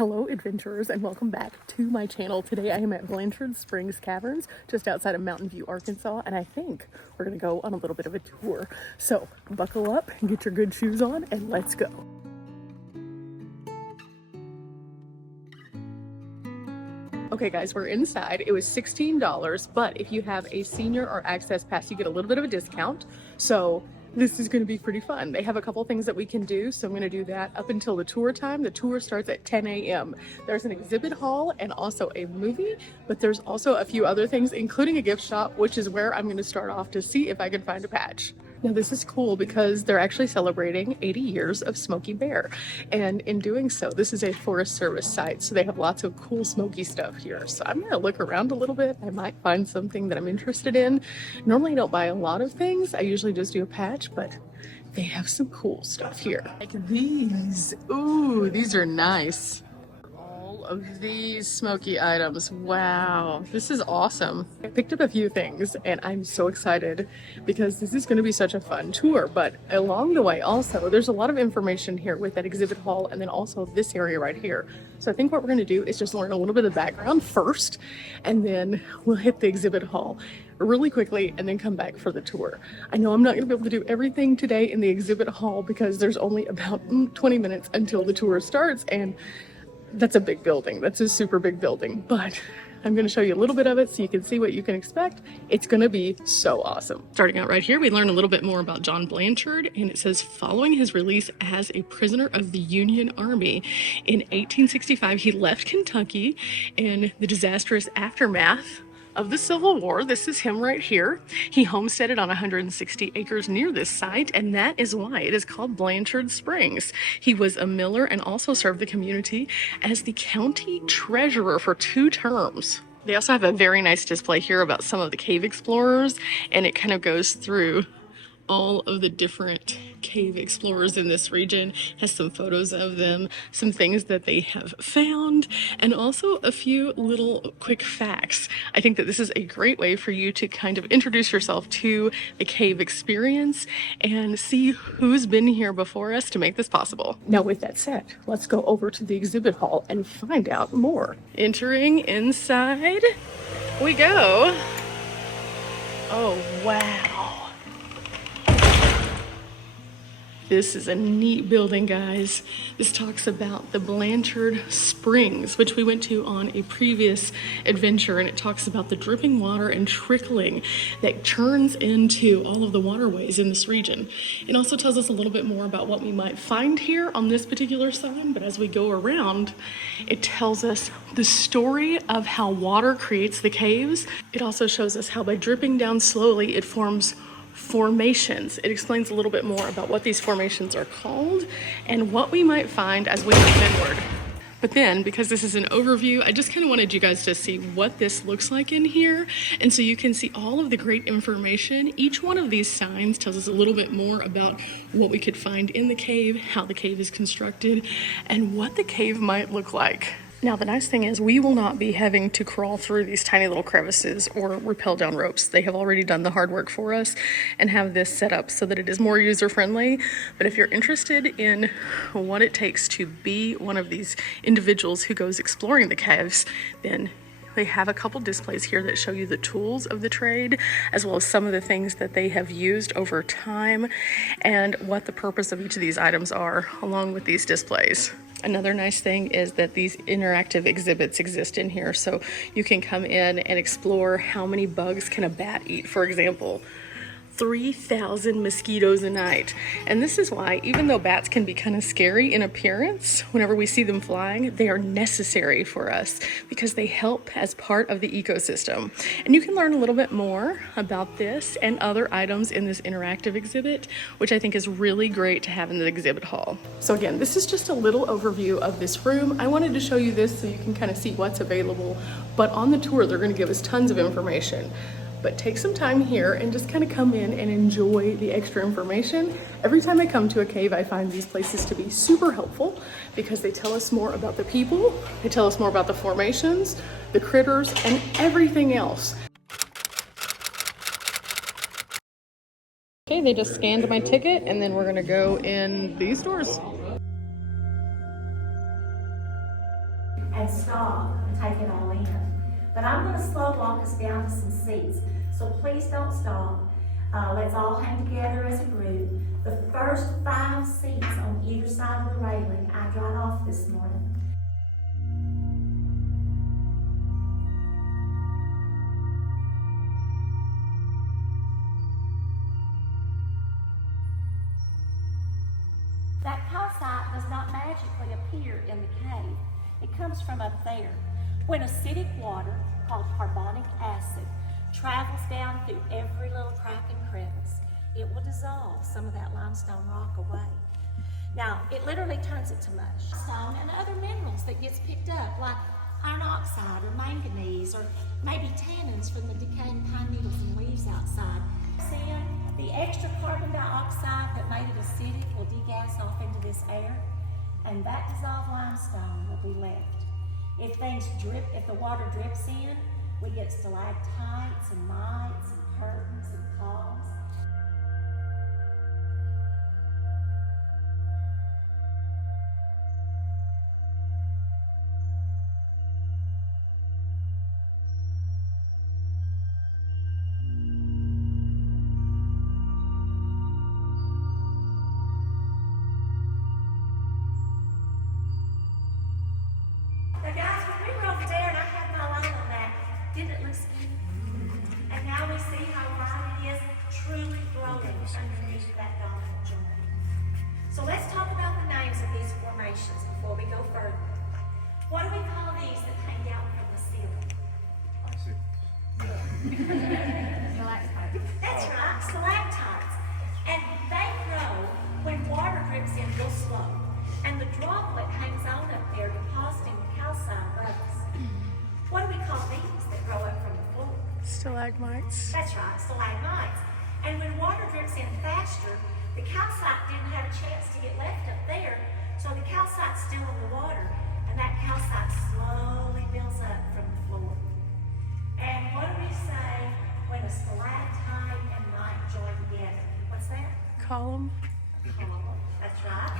Hello adventurers and welcome back to my channel. Today I am at Blanchard Springs Caverns just outside of Mountain View, Arkansas, and I think we're gonna go on a little bit of a tour. So buckle up, get your good shoes on, and let's go. Okay guys, we're inside. It was $16, but if you have a senior or access pass, you get a little bit of a discount. So this is going to be pretty fun. They have a couple things that we can do, so I'm going to do that up until the tour time. The tour starts at 10 a.m. There's an exhibit hall and also a movie, but there's also a few other things, including a gift shop, which is where I'm going to start off to see if I can find a patch. Now this is cool because they're actually celebrating 80 years of Smokey Bear, and in doing so, this is a Forest Service site, so they have lots of cool smoky stuff here. So I'm gonna look around a little bit. I might find something that I'm interested in. Normally I don't buy a lot of things. I usually just do a patch, but they have some cool stuff here. Like these. Ooh, these are nice. Of these smoky items. Wow, this is awesome. I picked up a few things and I'm so excited because this is going to be such a fun tour, but along the way also there's a lot of information here with that exhibit hall and then also this area right here. So I think what we're going to do is just learn a little bit of background first and then we'll hit the exhibit hall really quickly and then come back for the tour. I know I'm not going to be able to do everything today in the exhibit hall because there's only about 20 minutes until the tour starts, and that's a big building. That's a super big building, but I'm going to show you a little bit of it so you can see what you can expect. It's going to be so awesome. Starting out right here, we learn a little bit more about John Blanchard, and it says following his release as a prisoner of the Union Army in 1865, he left Kentucky in the disastrous aftermath of the Civil War. This is him right here. He homesteaded on 160 acres near this site, and that is why it is called Blanchard Springs. He was a miller and also served the community as the county treasurer for 2 terms. They also have a very nice display here about some of the cave explorers, and it kind of goes through all of the different cave explorers in this region, has some photos of them, some things that they have found, and also a few little quick facts. I think that this is a great way for you to kind of introduce yourself to the cave experience and see who's been here before us to make this possible. Now with that said, let's go over to the exhibit hall and find out more. Entering inside we go. Oh wow. This is a neat building, guys. This talks about the Blanchard Springs, which we went to on a previous adventure, and it talks about the dripping water and trickling that turns into all of the waterways in this region. It also tells us a little bit more about what we might find here on this particular side, but as we go around, it tells us the story of how water creates the caves. It also shows us how by dripping down slowly, it forms formations. It explains a little bit more about what these formations are called and what we might find as we move inward. But then, because this is an overview, I just kind of wanted you guys to see what this looks like in here. And so you can see all of the great information. Each one of these signs tells us a little bit more about what we could find in the cave, how the cave is constructed, and what the cave might look like. Now, the nice thing is we will not be having to crawl through these tiny little crevices or rappel down ropes. They have already done the hard work for us and have this set up so that it is more user-friendly. But if you're interested in what it takes to be one of these individuals who goes exploring the caves, then they have a couple displays here that show you the tools of the trade, as well as some of the things that they have used over time and what the purpose of each of these items are, along with these displays. Another nice thing is that these interactive exhibits exist in here, so you can come in and explore how many bugs can a bat eat, for example. 3,000 mosquitoes a night. And this is why, even though bats can be kind of scary in appearance, whenever we see them flying, they are necessary for us because they help as part of the ecosystem. And you can learn a little bit more about this and other items in this interactive exhibit, which I think is really great to have in the exhibit hall. So again, this is just a little overview of this room. I wanted to show you this so you can kind of see what's available, but on the tour, they're going to give us tons of information. But take some time here and just kind of come in and enjoy the extra information. Every time I come to a cave, I find these places to be super helpful because they tell us more about the people, they tell us more about the formations, the critters, and everything else. Okay, they just scanned my ticket and then we're gonna go in these doors. and stop and take it all in. But I'm going to slow walk us down to some seats, so please don't stop. Let's all hang together as a group. The first 5 seats on either side of the railing I dried off this morning. That calcite does not magically appear in the cave. It comes from up there. When acidic water, called carbonic acid, travels down through every little crack and crevice, it will dissolve some of that limestone rock away. Now, it literally turns it to mush. Stone and other minerals that gets picked up, like iron oxide or manganese, or maybe tannins from the decaying pine needles and leaves outside. Sand, the extra carbon dioxide that made it acidic will degas off into this air, and that dissolved limestone will be left. If the water drips in, we get stalactites and mites and curtains and columns. Now guys, when we were over there and I had my light on that, didn't it look scary? And now we see how bright it is, truly glowing underneath that dominant joint. So let's talk about the names of these formations before we go further. What do we call these that hang down from the ceiling? I see. Stalactites. That's right, stalactites. And they grow when water drips in real slow. And the droplet hangs on up there, depositing the calcite above us. What do we call these that grow up from the floor? Stalagmites. That's right, stalagmites. And when water drips in faster, the calcite didn't have a chance to get left up there, so the calcite's still in the water, and that calcite slowly builds up from the floor. And what do we say when a stalactite and mite join together? What's that? Column. Column. That's right.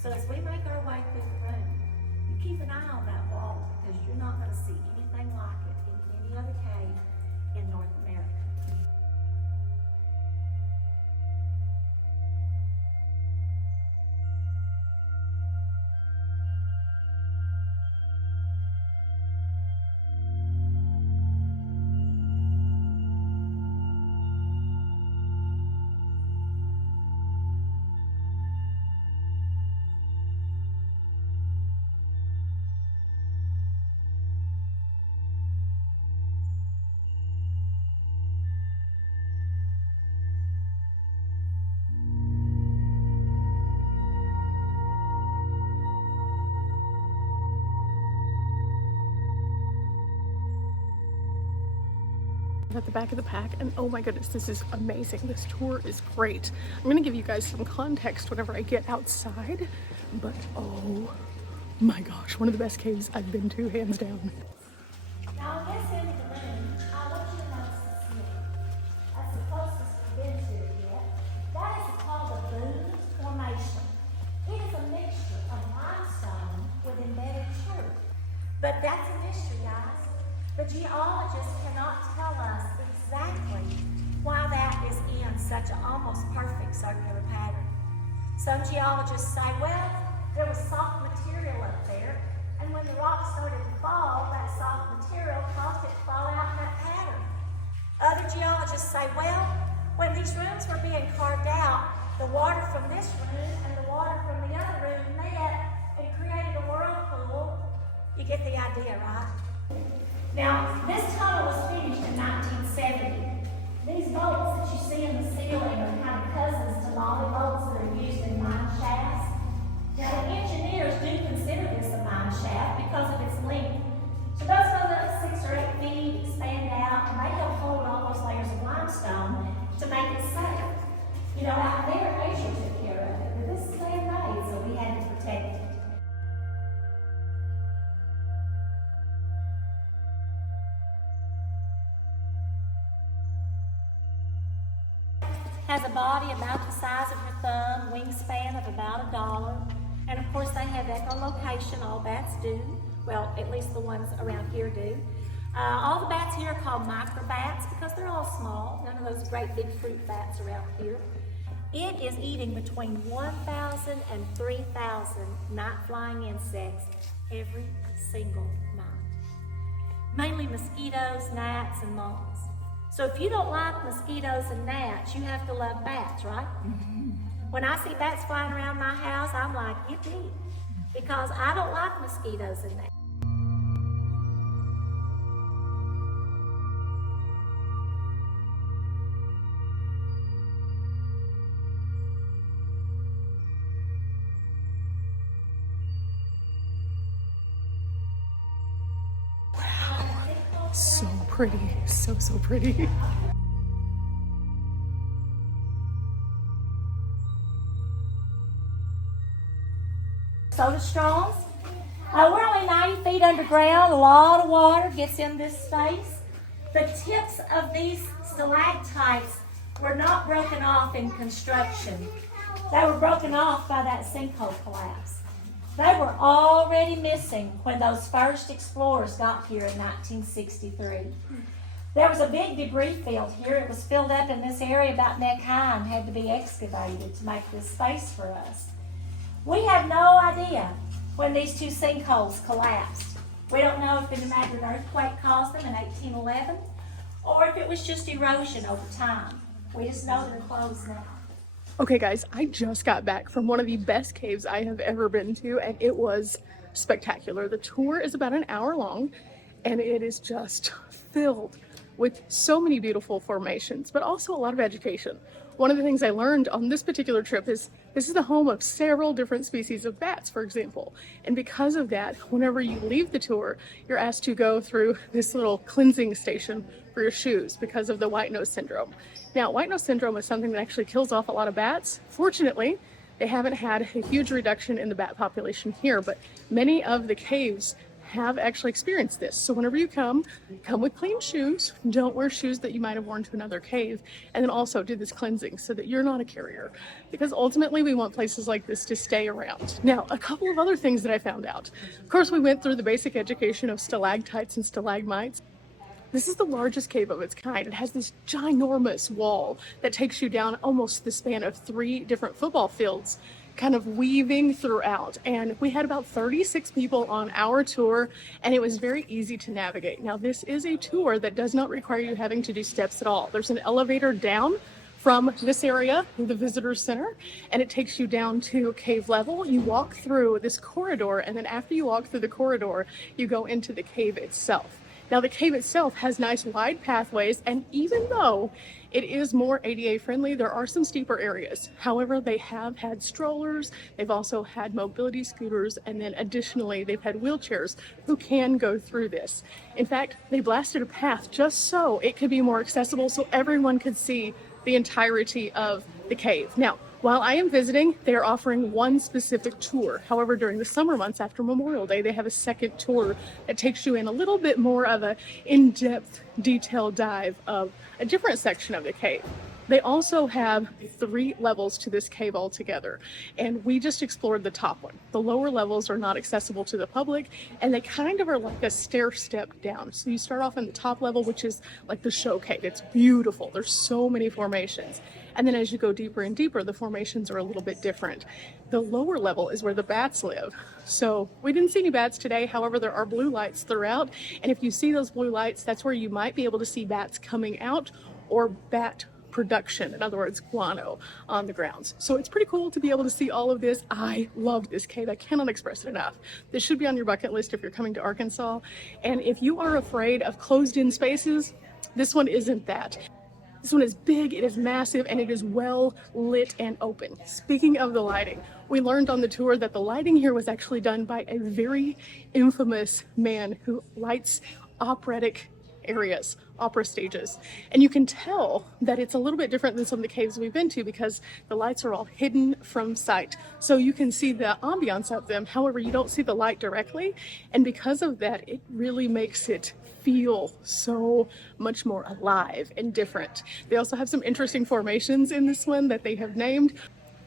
So as we make our way through the room, you keep an eye on that wall, because you're not going to see anything like it in any other cave in North America. At the back of the pack, and oh my goodness, this is amazing. This tour is great. I'm gonna give you guys some context whenever I get outside, but oh my gosh, one of the best caves I've been to, hands down. Now, on this end of the room, I want you to notice the ceiling. That's the closest we've been to it yet. That is called the Boone Formation. It is a mixture of limestone with embedded chert. But that's a mystery, guys. The geologists cannot tell us exactly why that is in such an almost perfect circular pattern. Some geologists say, well, there was soft material up there, and when the rock started to fall, that soft material caused it to fall out in that pattern. Other geologists say, well, when these rooms were being carved out, the water from this room and the water from the other room met and created a whirlpool. You get the idea, right? Now, this tunnel was finished in 1970. These bolts that you see in the ceiling are kind of cousins to lolly bolts that are used in mine shafts. Now, the engineers do consider this a mine shaft because of its length. So those goes up 6 or 8 feet, expand out, and they help hold all those layers of limestone to make it safe. You know, out there, Asia took care of it, but this is man-made, so we had to protect it. has a body about the size of your thumb, wingspan of about $1. And of course they have echolocation, all bats do. Well, at least the ones around here do. All the bats here are called microbats because they're all small, none of those great big fruit bats around here. It is eating between 1,000 and 3,000 night-flying insects every single night. Mainly mosquitoes, gnats, and moths. So if you don't like mosquitoes and gnats, you have to love bats, right? When I see bats flying around my house, I'm like, yippee, because I don't like mosquitoes and gnats. So pretty, so pretty. Soda straws. We're only 90 feet underground. A lot of water gets in this space. The tips of these stalactites were not broken off in construction. They were broken off by that sinkhole collapse. They were already missing when those first explorers got here in 1963. There was a big debris field here. It was filled up in this area about neck high and had to be excavated to make this space for us. We have no idea when these two sinkholes collapsed. We don't know if an imagined earthquake caused them in 1811 or if it was just erosion over time. We just know they're closed now. Okay guys, I just got back from one of the best caves I have ever been to, and it was spectacular. The tour is about an hour long and it is just filled with so many beautiful formations, but also a lot of education. One of the things I learned on this particular trip is this is the home of several different species of bats, for example. And because of that, whenever you leave the tour, you're asked to go through this little cleansing station for your shoes because of the white nose syndrome. Now, white nose syndrome is something that actually kills off a lot of bats. Fortunately, they haven't had a huge reduction in the bat population here, but many of the caves have actually experienced this. So whenever you come with clean shoes. Don't wear shoes that you might have worn to another cave, and then also do this cleansing so that you're not a carrier, because ultimately we want places like this to stay around. Now, a couple of other things that I found out. Of course, we went through the basic education of stalactites and stalagmites. This is the largest cave of its kind. It has this ginormous wall that takes you down almost the span of 3 different football fields, kind of weaving throughout. And we had about 36 people on our tour, and it was very easy to navigate. Now, this is a tour that does not require you having to do steps at all. There's an elevator down from this area, the visitor center, and it takes you down to cave level. You walk through this corridor, and then after you walk through the corridor, you go into the cave itself. Now, the cave itself has nice wide pathways, and even though it is more ADA friendly, there are some steeper areas. However, they have had strollers, they've also had mobility scooters, and then additionally, they've had wheelchairs who can go through this. In fact, they blasted a path just so it could be more accessible so everyone could see the entirety of the cave. Now, while I am visiting, they are offering one specific tour. However, during the summer months after Memorial Day, they have a second tour that takes you in a little bit more of an in-depth, detailed dive of a different section of the cave. They also have 3 levels to this cave altogether, and we just explored the top one. The lower levels are not accessible to the public, and they kind of are like a stair step down. So you start off in the top level, which is like the show cave. It's beautiful. There's so many formations. And then as you go deeper and deeper, the formations are a little bit different. The lower level is where the bats live. So we didn't see any bats today. However, there are blue lights throughout. And if you see those blue lights, that's where you might be able to see bats coming out or bat production, in other words, guano on the grounds. So it's pretty cool to be able to see all of this. I loved this cave. I cannot express it enough. This should be on your bucket list if you're coming to Arkansas. And if you are afraid of closed-in spaces, this one isn't that. This one is big, it is massive, and it is well lit and open. Speaking of the lighting, we learned on the tour that the lighting here was actually done by a very infamous man who lights operatic areas, opera stages. And you can tell that it's a little bit different than some of the caves we've been to because the lights are all hidden from sight. So you can see the ambiance of them. However, you don't see the light directly. And because of that, it really makes it feel so much more alive and different. They also have some interesting formations in this one that they have named.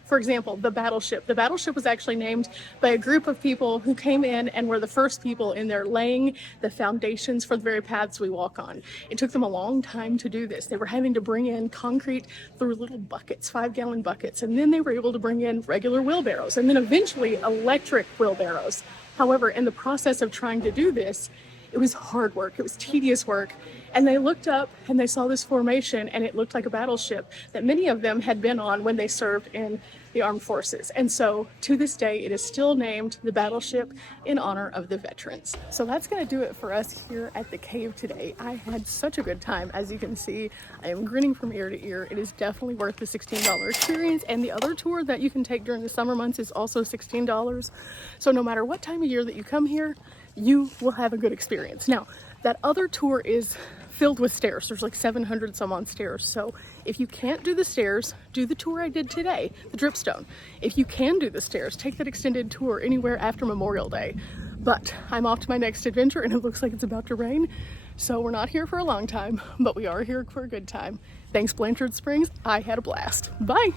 For example, the battleship. The battleship was actually named by a group of people who came in and were the first people in there laying the foundations for the very paths we walk on. It took them a long time to do this. They were having to bring in concrete through little buckets, 5-gallon buckets, and then they were able to bring in regular wheelbarrows and then eventually electric wheelbarrows. However, in the process of trying to do this, it was hard work, it was tedious work, and they looked up and they saw this formation and it looked like a battleship that many of them had been on when they served in the armed forces. And so to this day, it is still named the battleship in honor of the veterans. So that's gonna do it for us here at the cave today. I had such a good time. As you can see, I am grinning from ear to ear. It is definitely worth the $16 experience. And the other tour that you can take during the summer months is also $16. So no matter what time of year that you come here, you will have a good experience. Now, that other tour is filled with stairs. There's like 700 some on stairs. So if you can't do the stairs, do the tour I did today, the dripstone. If you can do the stairs, take that extended tour anywhere after Memorial Day. But I'm off to my next adventure and it looks like it's about to rain. So we're not here for a long time, but we are here for a good time. Thanks, Blanchard Springs. I had a blast. Bye.